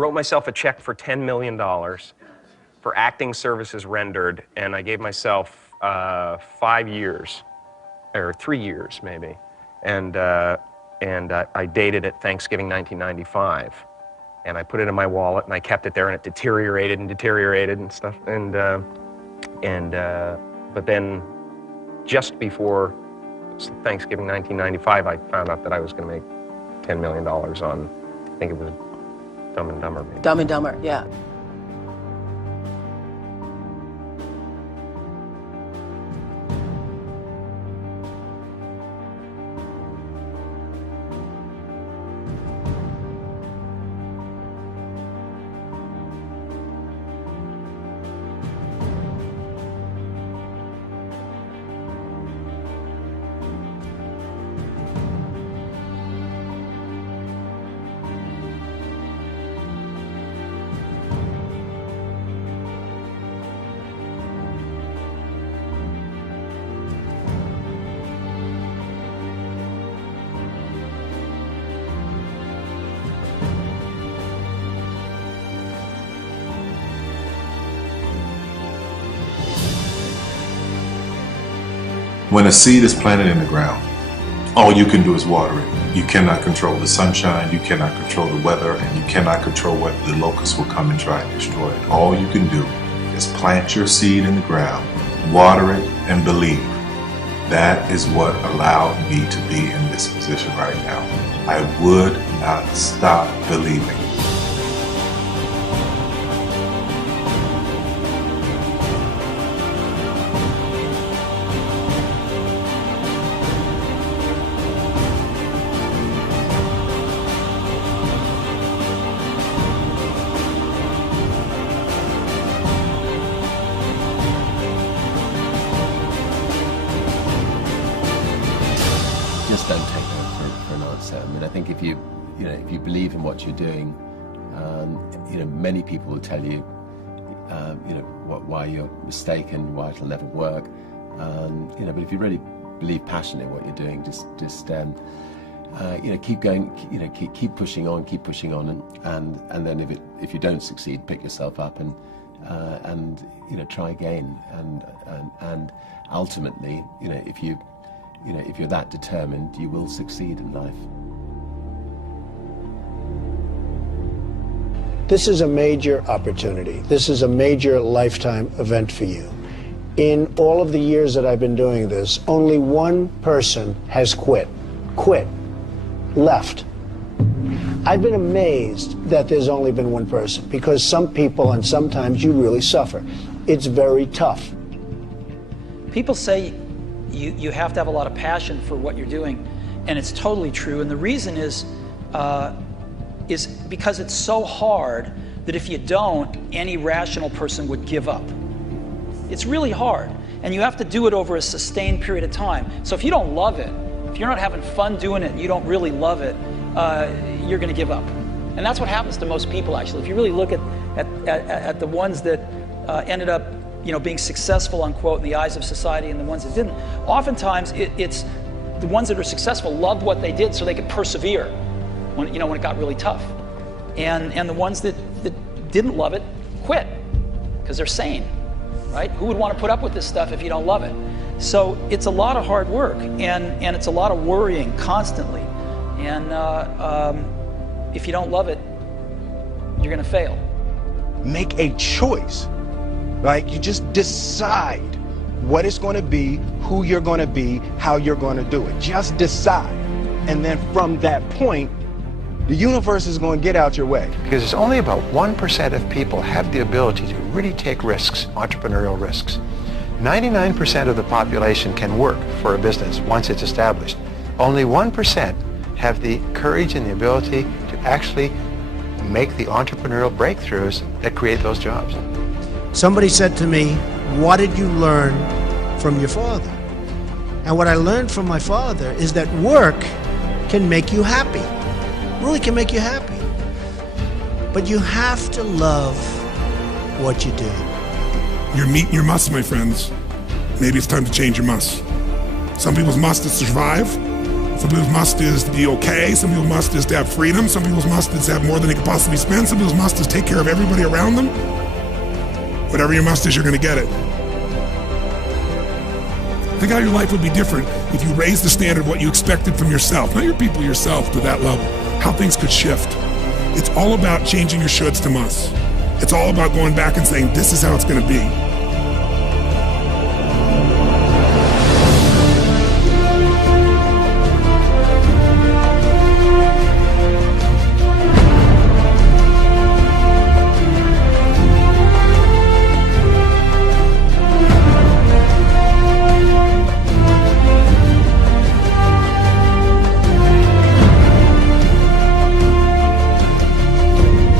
Wrote myself a check for $10 million for acting services rendered, and I gave myself 5 years, or 3 years maybe, and I dated it Thanksgiving 1995, and I put it in my wallet, and I kept it there, and it deteriorated and stuff, but then just before Thanksgiving 1995, I found out that I was going to make $10 million on, I think it was Dumb and Dumber. Maybe. Dumb and Dumber, yeah. When a seed is planted in the ground, all you can do is water it. You cannot control the sunshine, you cannot control the weather, and you cannot control whether the locusts will come and try and destroy it. All you can do is plant your seed in the ground, water it, and believe. That is what allowed me to be in this position right now. I would not stop believing. Just don't take no for an answer. I mean, I think if you believe in what you're doing, many people will tell you, why you're mistaken, why it'll never work. But if you really believe passionately in what you're doing, just keep going, keep pushing on, and then if you don't succeed, pick yourself up and try again, and ultimately, if you're that determined, you will succeed in life. This is a major opportunity. This is a major lifetime event for you. In all of the years that I've been doing this, only one person has quit, left. I've been amazed that there's only been one person, because some people, and sometimes you really suffer. It's very tough. People say you have to have a lot of passion for what you're doing, and it's totally true. And the reason is because it's so hard that if you don't, any rational person would give up. It's really hard, and you have to do it over a sustained period of time. So if you don't love it, if you're not having fun doing it and you don't really love it, you're going to give up. And that's what happens to most people, actually. If you really look at the ones that ended up being successful, unquote, in the eyes of society, and the ones that didn't, oftentimes it's the ones that are successful loved what they did so they could persevere when it got really tough. And the ones that didn't love it quit because they're sane, right? Who would want to put up with this stuff if you don't love it? So it's a lot of hard work, and it's a lot of worrying constantly. And if you don't love it, you're going to fail. Make a choice. Like, you just decide what it's going to be, who you're going to be, how you're going to do it. Just decide. And then from that point, the universe is going to get out your way. Because it's only about 1% of people have the ability to really take risks, entrepreneurial risks. 99% of the population can work for a business once it's established. Only 1% have the courage and the ability to actually make the entrepreneurial breakthroughs that create those jobs. Somebody said to me, what did you learn from your father? And what I learned from my father is that work can make you happy. Really can make you happy. But you have to love what you do. You're meeting your must, my friends. Maybe it's time to change your must. Some people's must is survive. Some people's must is to be okay. Some people's must is to have freedom. Some people's must is to have more than they could possibly spend. Some people's must is take care of everybody around them. Whatever your must is, you're going to get it. Think how your life would be different if you raised the standard of what you expected from yourself, not your people, yourself, to that level. How things could shift. It's all about changing your shoulds to musts. It's all about going back and saying, this is how it's going to be.